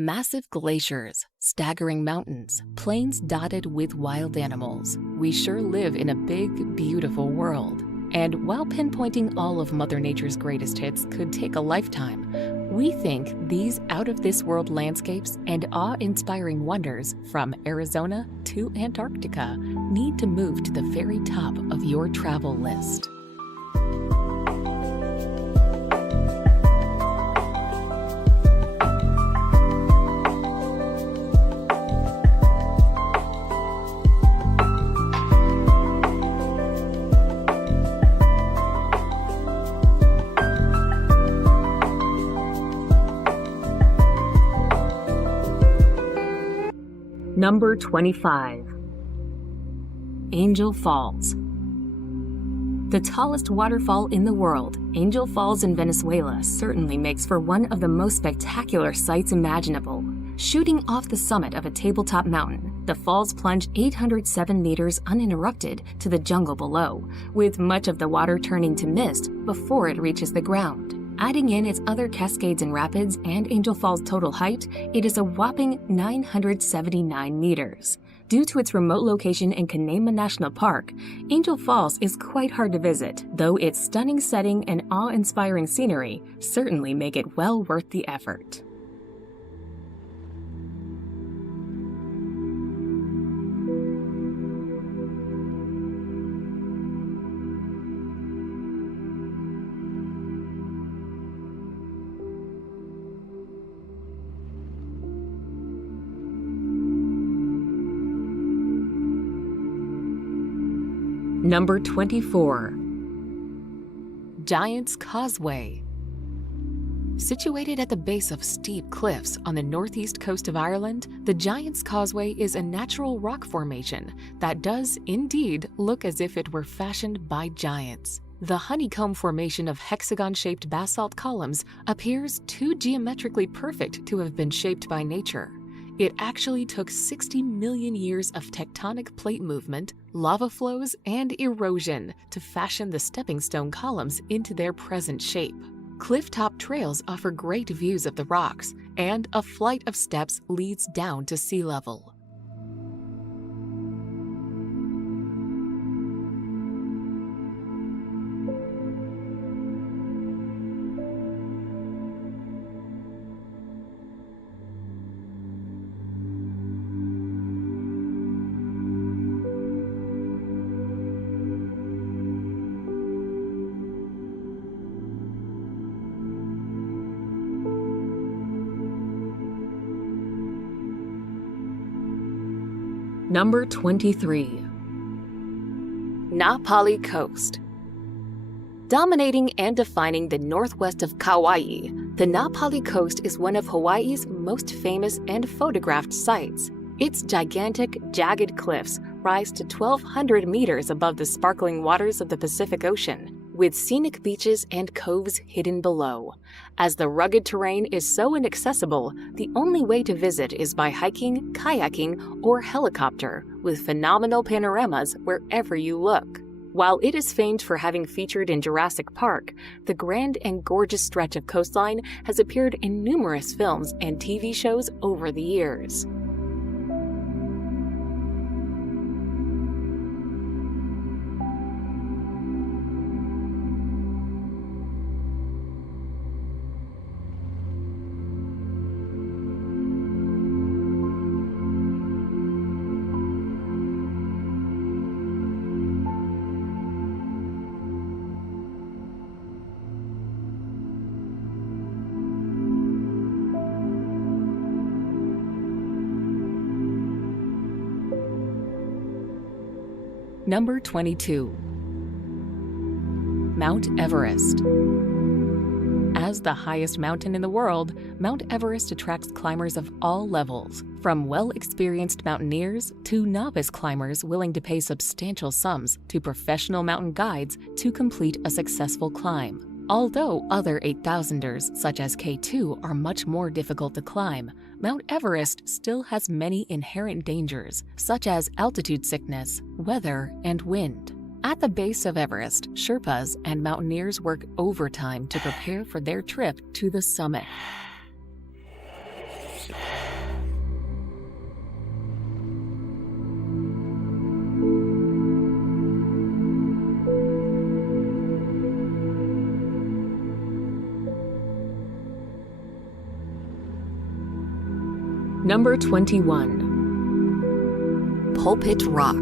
Massive glaciers, staggering mountains, plains dotted with wild animals. We sure live in a big, beautiful world. And while pinpointing all of Mother Nature's greatest hits could take a lifetime, we think these out-of-this-world landscapes and awe-inspiring wonders from Arizona to Antarctica need to move to the very top of your travel list. Number 25. Angel Falls. The tallest waterfall in the world, Angel Falls in Venezuela certainly makes for one of the most spectacular sights imaginable. Shooting off the summit of a tabletop mountain, the falls plunge 807 meters uninterrupted to the jungle below, with much of the water turning to mist before it reaches the ground. Adding in its other cascades and rapids and Angel Falls' total height, it is a whopping 979 meters. Due to its remote location in Canaima National Park, Angel Falls is quite hard to visit, though its stunning setting and awe-inspiring scenery certainly make it well worth the effort. Number 24. Giant's Causeway. Situated at the base of steep cliffs on the northeast coast of Ireland, the Giant's Causeway is a natural rock formation that does indeed look as if it were fashioned by giants. The honeycomb formation of hexagon-shaped basalt columns appears too geometrically perfect to have been shaped by nature. It actually took 60 million years of tectonic plate movement, lava flows, and erosion to fashion the stepping stone columns into their present shape. Clifftop trails offer great views of the rocks, and a flight of steps leads down to sea level. Number 23. Na Pali Coast. Dominating and defining the northwest of Kauai, the Na Pali Coast is one of Hawaii's most famous and photographed sites. Its gigantic, jagged cliffs rise to 1,200 meters above the sparkling waters of the Pacific Ocean, with scenic beaches and coves hidden below. As the rugged terrain is so inaccessible, the only way to visit is by hiking, kayaking, or helicopter, with phenomenal panoramas wherever you look. While it is famed for having featured in Jurassic Park, the grand and gorgeous stretch of coastline has appeared in numerous films and TV shows over the years. Number 22. Mount Everest. As the highest mountain in the world, Mount Everest attracts climbers of all levels, from well-experienced mountaineers to novice climbers willing to pay substantial sums to professional mountain guides to complete a successful climb. Although other 8,000ers, such as K2, are much more difficult to climb, Mount Everest still has many inherent dangers, such as altitude sickness, weather, and wind. At the base of Everest, Sherpas and mountaineers work overtime to prepare for their trip to the summit. Number 21. Pulpit Rock.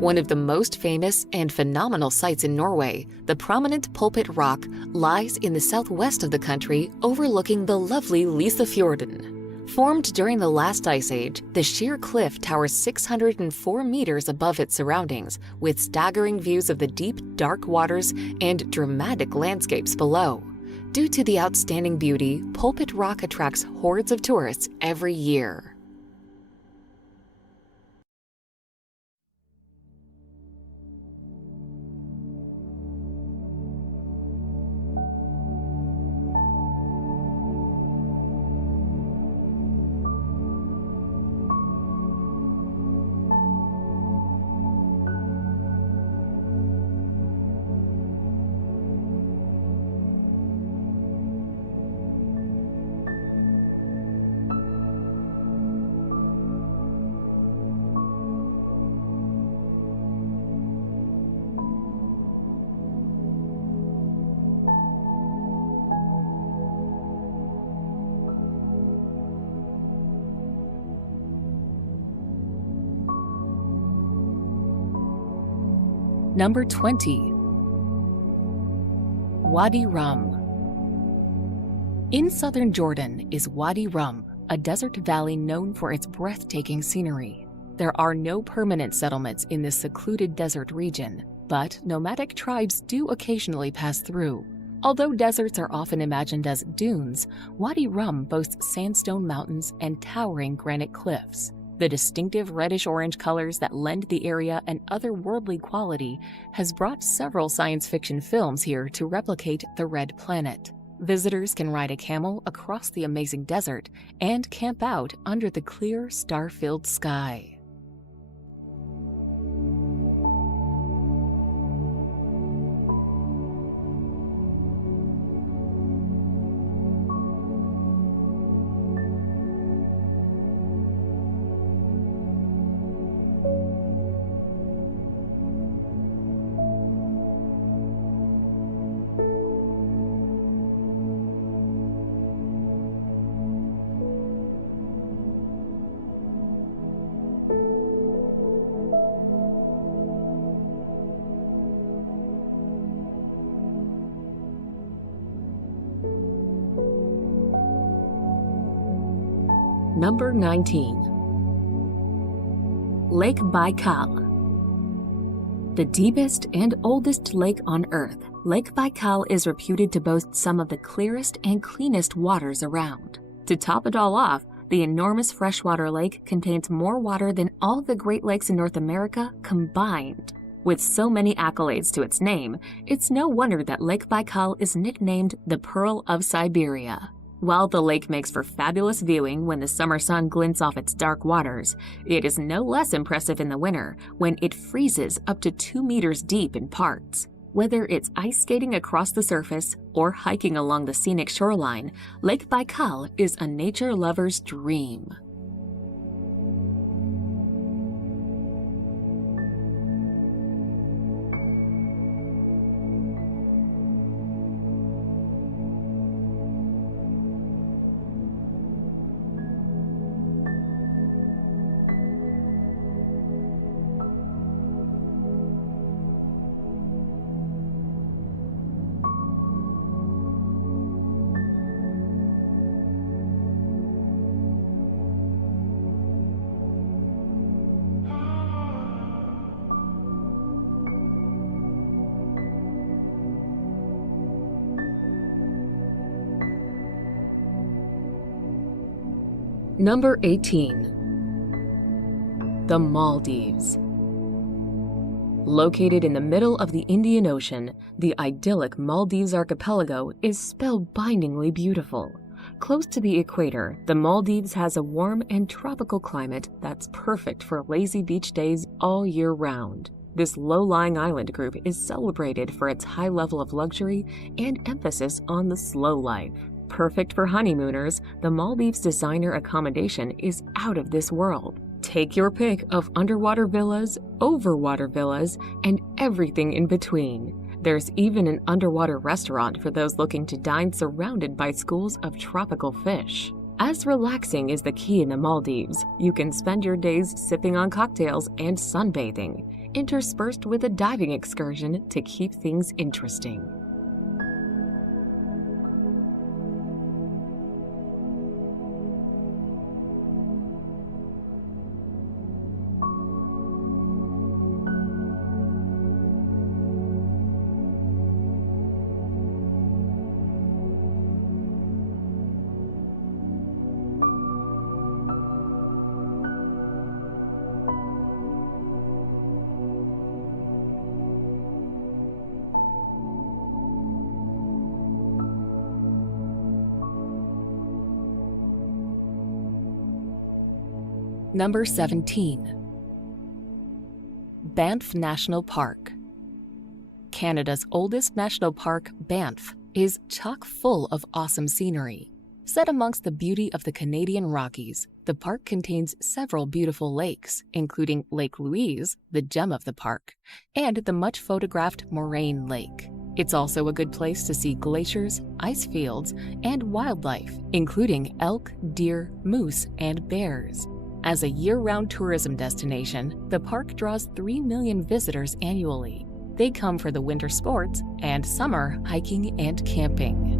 One of the most famous and phenomenal sights in Norway, the prominent Pulpit Rock lies in the southwest of the country overlooking the lovely Lysefjorden. Formed during the last ice age, the sheer cliff towers 604 meters above its surroundings, with staggering views of the deep, dark waters and dramatic landscapes below. Due to the outstanding beauty, Pulpit Rock attracts hordes of tourists every year. Number 20. Wadi Rum. In southern Jordan is Wadi Rum, a desert valley known for its breathtaking scenery. There are no permanent settlements in this secluded desert region, but nomadic tribes do occasionally pass through. Although deserts are often imagined as dunes, Wadi Rum boasts sandstone mountains and towering granite cliffs. The distinctive reddish-orange colors that lend the area an otherworldly quality has brought several science fiction films here to replicate the Red Planet. Visitors can ride a camel across the amazing desert and camp out under the clear, star-filled sky. Number 19. Lake Baikal. The deepest and oldest lake on Earth, Lake Baikal is reputed to boast some of the clearest and cleanest waters around. To top it all off, the enormous freshwater lake contains more water than all the Great Lakes in North America combined. With so many accolades to its name, it's no wonder that Lake Baikal is nicknamed the Pearl of Siberia. While the lake makes for fabulous viewing when the summer sun glints off its dark waters, it is no less impressive in the winter when it freezes up to 2 meters deep in parts. Whether it's ice skating across the surface or hiking along the scenic shoreline, Lake Baikal is a nature lover's dream. Number 18. The Maldives. Located in the middle of the Indian Ocean, the idyllic Maldives archipelago is spellbindingly beautiful. Close to the equator, the Maldives has a warm and tropical climate that's perfect for lazy beach days all year round. This low-lying island group is celebrated for its high level of luxury and emphasis on the slow life. Perfect for honeymooners, the Maldives designer accommodation is out of this world. Take your pick of underwater villas, overwater villas, and everything in between. There's even an underwater restaurant for those looking to dine surrounded by schools of tropical fish. As relaxing is the key in the Maldives, you can spend your days sipping on cocktails and sunbathing, interspersed with a diving excursion to keep things interesting. Number 17. Banff National Park. Canada's oldest national park, Banff, is chock full of awesome scenery. Set amongst the beauty of the Canadian Rockies, the park contains several beautiful lakes, including Lake Louise, the gem of the park, and the much-photographed Moraine Lake. It's also a good place to see glaciers, ice fields, and wildlife, including elk, deer, moose, and bears. As a year-round tourism destination, the park draws 3 million visitors annually. They come for the winter sports and summer hiking and camping.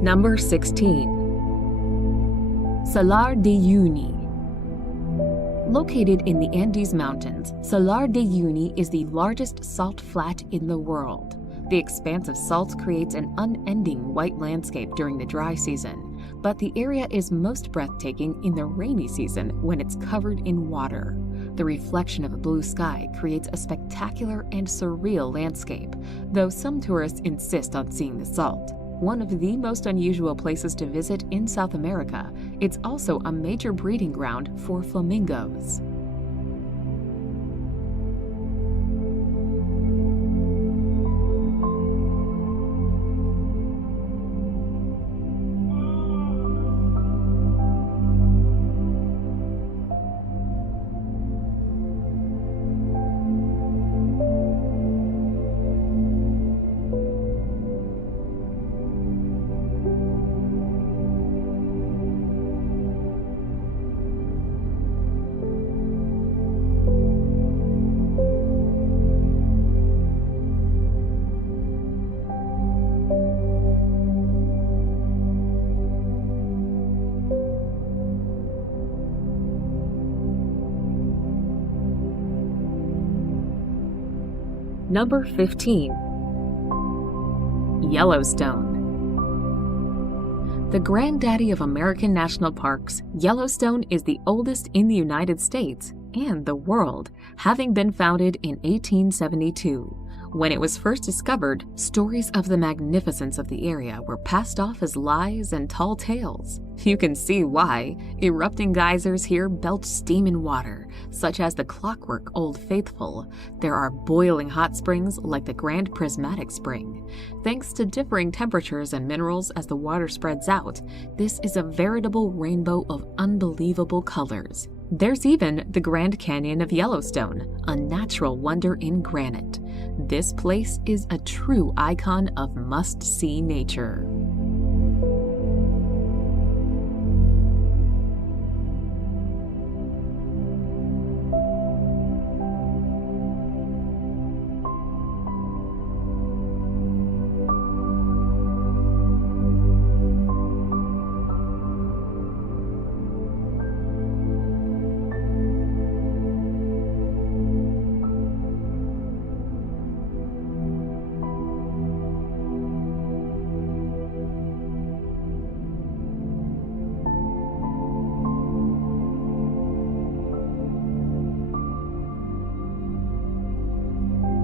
Number 16. Salar de Uyuni. Located in the Andes Mountains, Salar de Uyuni is the largest salt flat in the world. The expanse of salt creates an unending white landscape during the dry season, but the area is most breathtaking in the rainy season when it's covered in water. The reflection of a blue sky creates a spectacular and surreal landscape, though some tourists insist on seeing the salt. One of the most unusual places to visit in South America, it's also a major breeding ground for flamingos. Number 15. Yellowstone. The granddaddy of American national parks, Yellowstone is the oldest in the United States and the world, having been founded in 1872. When it was first discovered, stories of the magnificence of the area were passed off as lies and tall tales. You can see why. Erupting geysers here belch steam and water, such as the clockwork Old Faithful. There are boiling hot springs like the Grand Prismatic Spring. Thanks to differing temperatures and minerals as the water spreads out, this is a veritable rainbow of unbelievable colors. There's even the Grand Canyon of Yellowstone, a natural wonder in granite. This place is a true icon of must-see nature.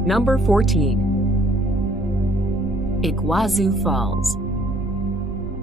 Number 14. Iguazu Falls.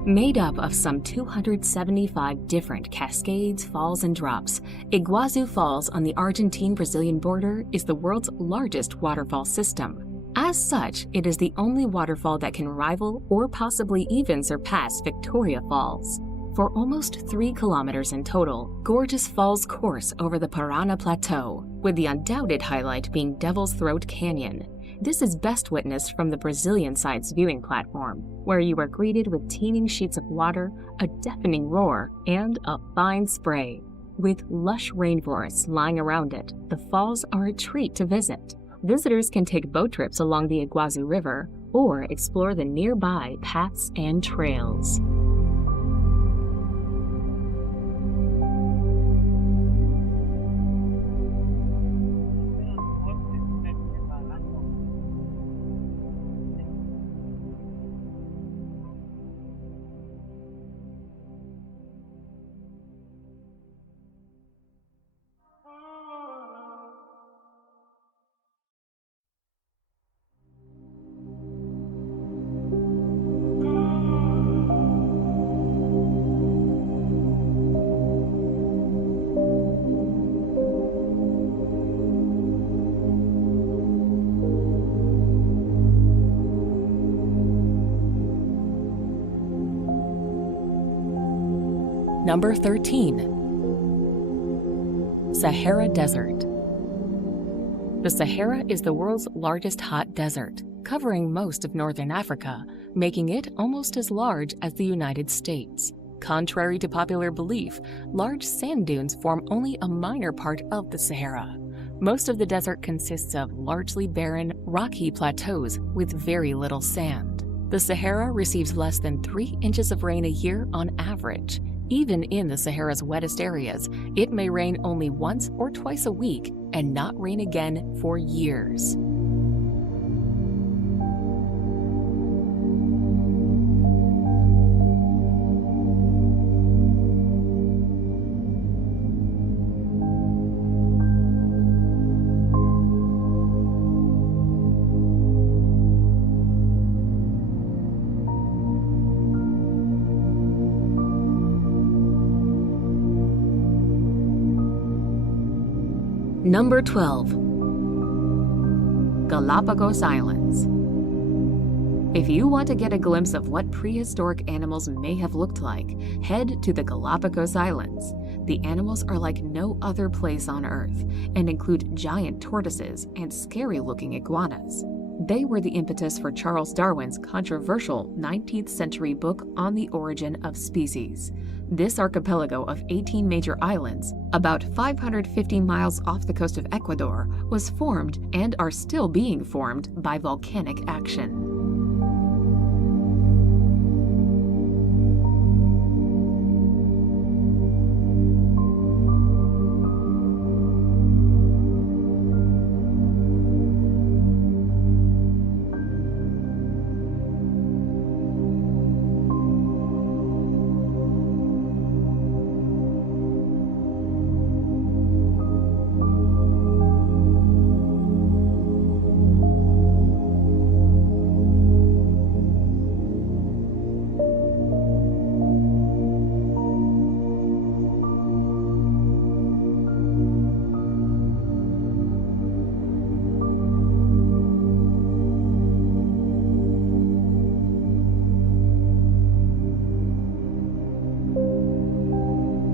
Made up of some 275 different cascades, falls, and drops, Iguazu Falls on the Argentine-Brazilian border is the world's largest waterfall system. As such, it is the only waterfall that can rival or possibly even surpass Victoria Falls. For almost 3 kilometers in total, gorgeous falls course over the Parana Plateau, with the undoubted highlight being Devil's Throat Canyon. This is best witnessed from the Brazilian side's viewing platform, where you are greeted with teeming sheets of water, a deafening roar, and a fine spray. With lush rainforests lying around it, the falls are a treat to visit. Visitors can take boat trips along the Iguazu River or explore the nearby paths and trails. Number 13. Sahara Desert. The Sahara is the world's largest hot desert, covering most of northern Africa, making it almost as large as the United States. Contrary to popular belief, large sand dunes form only a minor part of the Sahara. Most of the desert consists of largely barren, rocky plateaus with very little sand. The Sahara receives less than 3 inches of rain a year on average. Even in the Sahara's wettest areas, it may rain only once or twice a week and not rain again for years. Number 12. Galapagos Islands. If you want to get a glimpse of what prehistoric animals may have looked like, head to the Galapagos Islands. The animals are like no other place on Earth and include giant tortoises and scary-looking iguanas. They were the impetus for Charles Darwin's controversial 19th century book On the Origin of Species. This archipelago of 18 major islands, about 550 miles off the coast of Ecuador, was formed and are still being formed by volcanic action.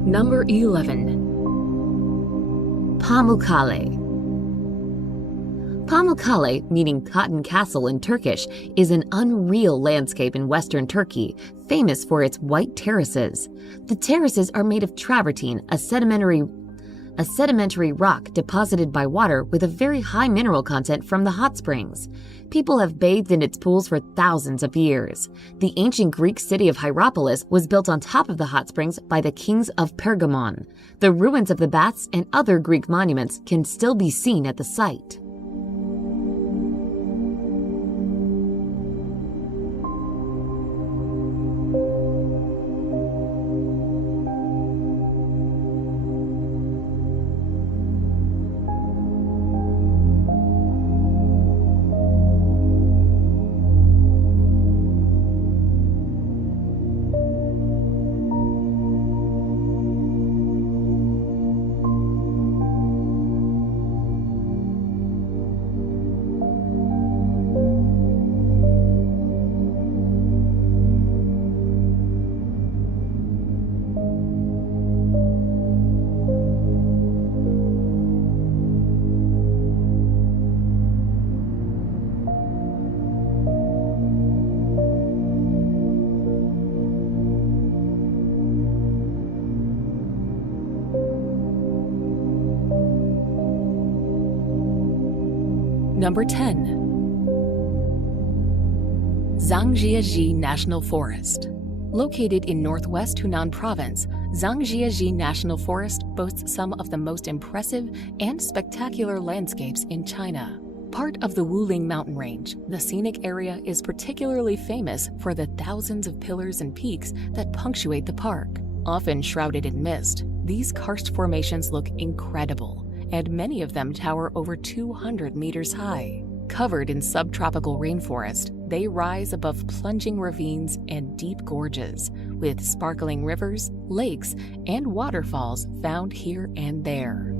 Number 11. Pamukkale. Pamukkale, meaning Cotton Castle in Turkish, is an unreal landscape in western Turkey, famous for its white terraces. The terraces are made of travertine, a sedimentary rock deposited by water with a very high mineral content from the hot springs. People have bathed in its pools for thousands of years. The ancient Greek city of Hierapolis was built on top of the hot springs by the kings of Pergamon. The ruins of the baths and other Greek monuments can still be seen at the site. Number 10. Zhangjiajie National Forest. Located in northwest Hunan Province, Zhangjiajie National Forest boasts some of the most impressive and spectacular landscapes in China. Part of the Wuling mountain range, the scenic area is particularly famous for the thousands of pillars and peaks that punctuate the park. Often shrouded in mist, these karst formations look incredible, and many of them tower over 200 meters high. Covered in subtropical rainforest, they rise above plunging ravines and deep gorges, with sparkling rivers, lakes, and waterfalls found here and there.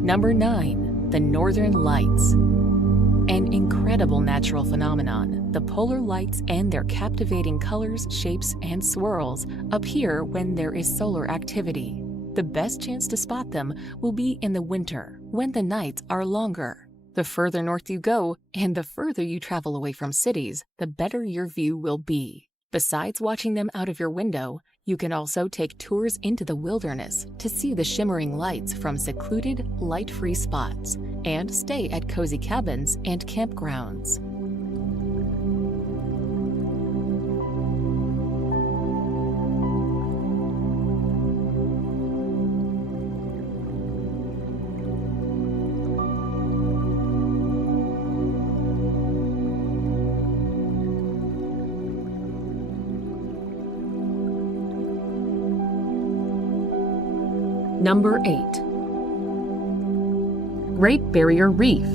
Number 9. The Northern Lights. An incredible natural phenomenon, the polar lights and their captivating colors, shapes, and swirls appear when there is solar activity. The best chance to spot them will be in the winter, when the nights are longer. The further north you go, and the further you travel away from cities, the better your view will be. Besides watching them out of your window, you can also take tours into the wilderness to see the shimmering lights from secluded, light-free spots, and stay at cozy cabins and campgrounds. Number 8. Great Barrier Reef.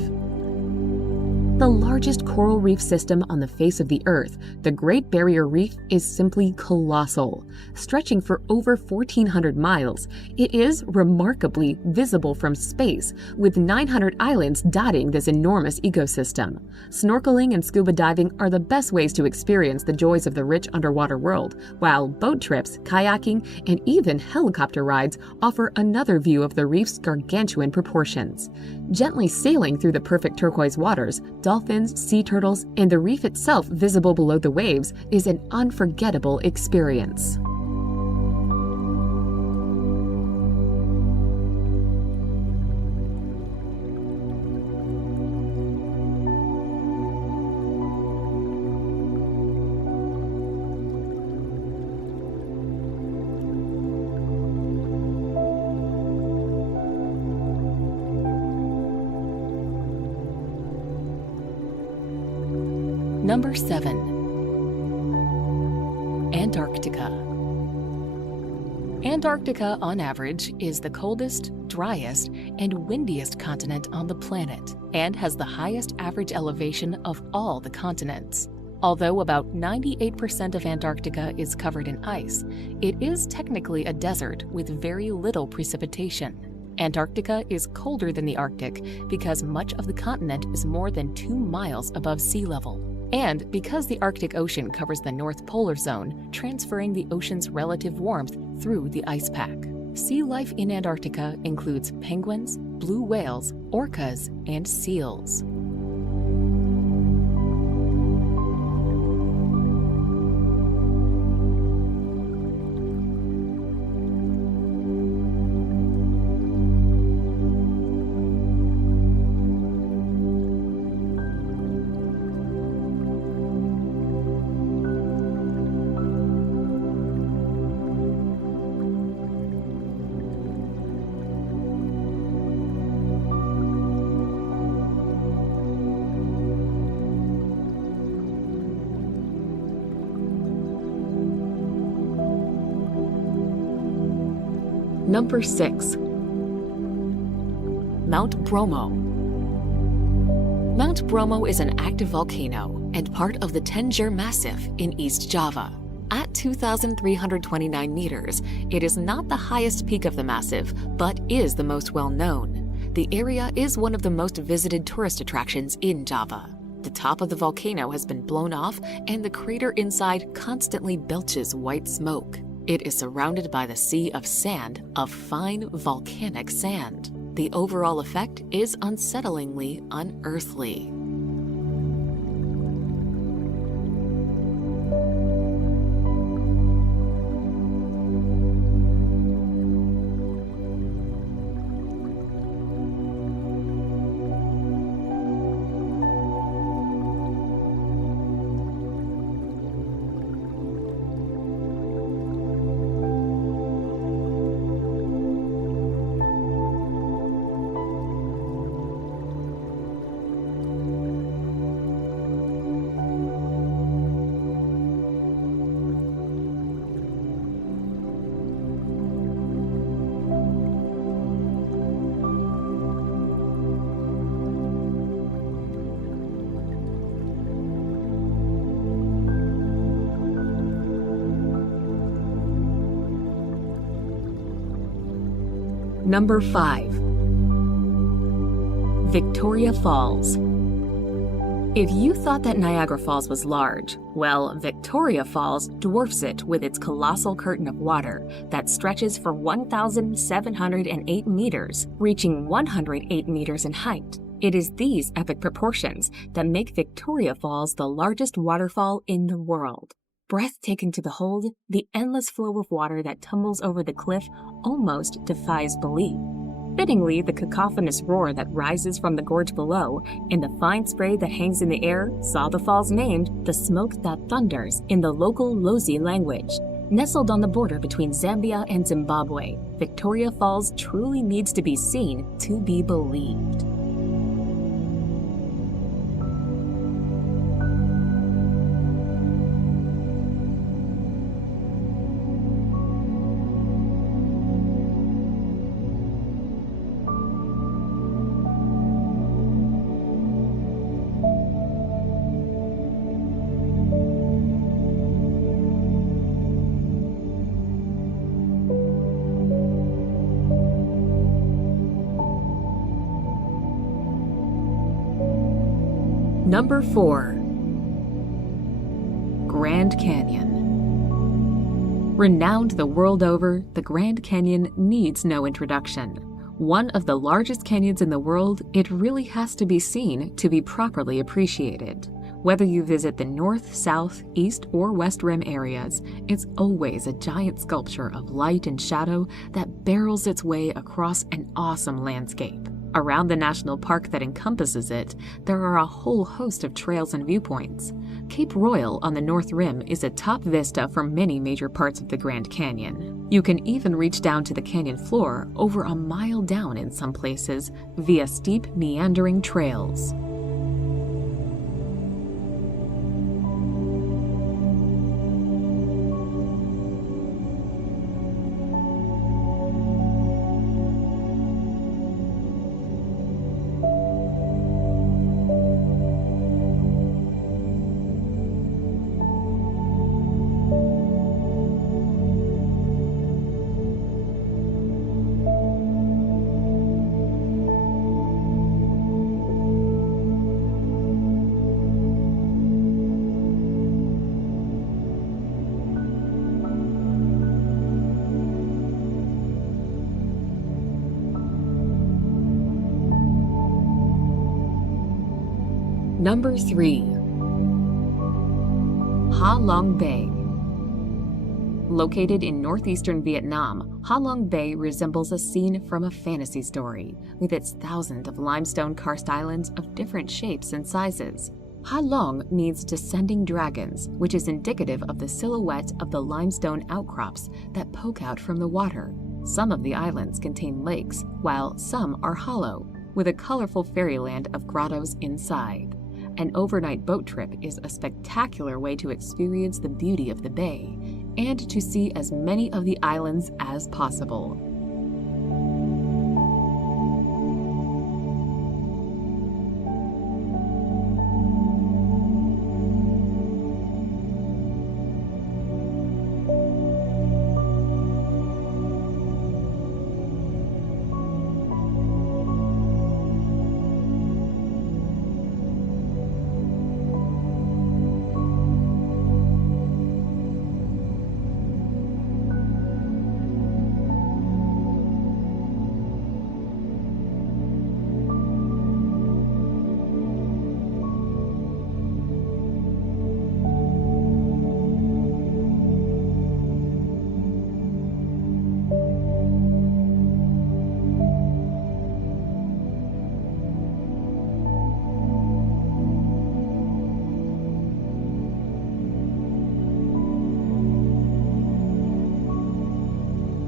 The largest coral reef system on the face of the Earth, the Great Barrier Reef is simply colossal. Stretching for over 1,400 miles, it is remarkably visible from space, with 900 islands dotting this enormous ecosystem. Snorkeling and scuba diving are the best ways to experience the joys of the rich underwater world, while boat trips, kayaking, and even helicopter rides offer another view of the reef's gargantuan proportions. Gently sailing through the perfect turquoise waters, dolphins, sea turtles, and the reef itself visible below the waves is an unforgettable experience. Number 7. Antarctica. Antarctica, on average, is the coldest, driest, and windiest continent on the planet, and has the highest average elevation of all the continents. Although about 98% of Antarctica is covered in ice, it is technically a desert with very little precipitation. Antarctica is colder than the Arctic because much of the continent is more than 2 miles above sea level. And because the Arctic Ocean covers the North Polar Zone, transferring the ocean's relative warmth through the ice pack. Sea life in Antarctica includes penguins, blue whales, orcas, and seals. Number 6. Mount Bromo. Mount Bromo is an active volcano and part of the Tenjer Massif in East Java. At 2,329 meters, it is not the highest peak of the massif, but is the most well-known. The area is one of the most visited tourist attractions in Java. The top of the volcano has been blown off, and the crater inside constantly belches white smoke. It is surrounded by the sea of sand, of fine volcanic sand. The overall effect is unsettlingly unearthly. Number 5. Victoria Falls. If you thought that Niagara Falls was large, well, Victoria Falls dwarfs it with its colossal curtain of water that stretches for 1,708 meters, reaching 108 meters in height. It is these epic proportions that make Victoria Falls the largest waterfall in the world. Breathtaking to behold, the endless flow of water that tumbles over the cliff almost defies belief. Fittingly, the cacophonous roar that rises from the gorge below and the fine spray that hangs in the air saw the falls named the smoke that thunders in the local Lozi language. Nestled on the border between Zambia and Zimbabwe, Victoria Falls truly needs to be seen to be believed. Number 4. Grand Canyon. Renowned the world over, the Grand Canyon needs no introduction. One of the largest canyons in the world, it really has to be seen to be properly appreciated. Whether you visit the north, south, east, or west rim areas, it's always a giant sculpture of light and shadow that barrels its way across an awesome landscape. Around the national park that encompasses it, there are a whole host of trails and viewpoints. Cape Royal on the North Rim is a top vista for many major parts of the Grand Canyon. You can even reach down to the canyon floor over a mile down in some places via steep, meandering trails. Number 3. Ha Long Bay. Located in northeastern Vietnam, Ha Long Bay resembles a scene from a fantasy story, with its thousands of limestone karst islands of different shapes and sizes. Ha Long means descending dragons, which is indicative of the silhouette of the limestone outcrops that poke out from the water. Some of the islands contain lakes, while some are hollow, with a colorful fairyland of grottos inside. An overnight boat trip is a spectacular way to experience the beauty of the bay and to see as many of the islands as possible.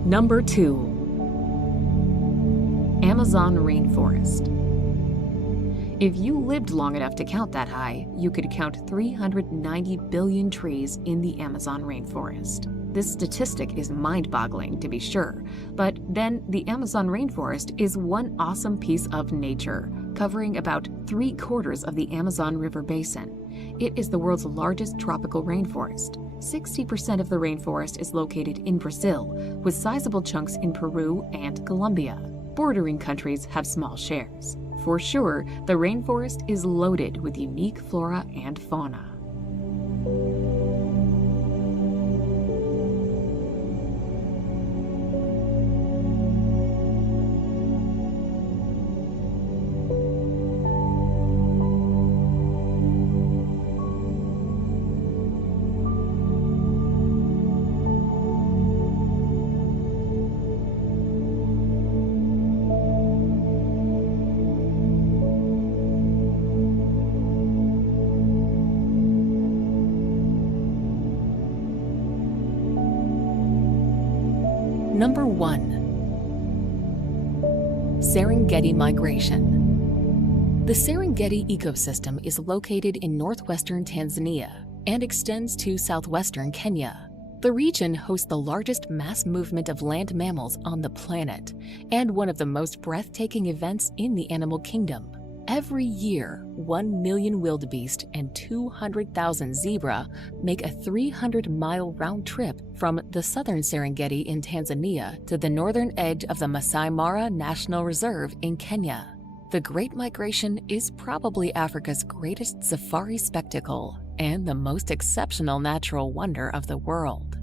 Number 2. Amazon rainforest. If you lived long enough to count that high, you could count 390 billion trees in the Amazon rainforest. This statistic is mind-boggling, to be sure, but then the Amazon rainforest is one awesome piece of nature, covering about 3/4 of the Amazon River basin. It is the world's largest tropical rainforest. 60% of the rainforest is located in Brazil, with sizable chunks in Peru and Colombia. Bordering countries have small shares. For sure, the rainforest is loaded with unique flora and fauna. Number 1. Serengeti migration. The Serengeti ecosystem is located in northwestern Tanzania and extends to southwestern Kenya. The region hosts the largest mass movement of land mammals on the planet and one of the most breathtaking events in the animal kingdom. Every year, 1 million wildebeest and 200,000 zebra make a 300-mile round trip from the southern Serengeti in Tanzania to the northern edge of the Masai Mara National Reserve in Kenya. The Great Migration is probably Africa's greatest safari spectacle and the most exceptional natural wonder of the world.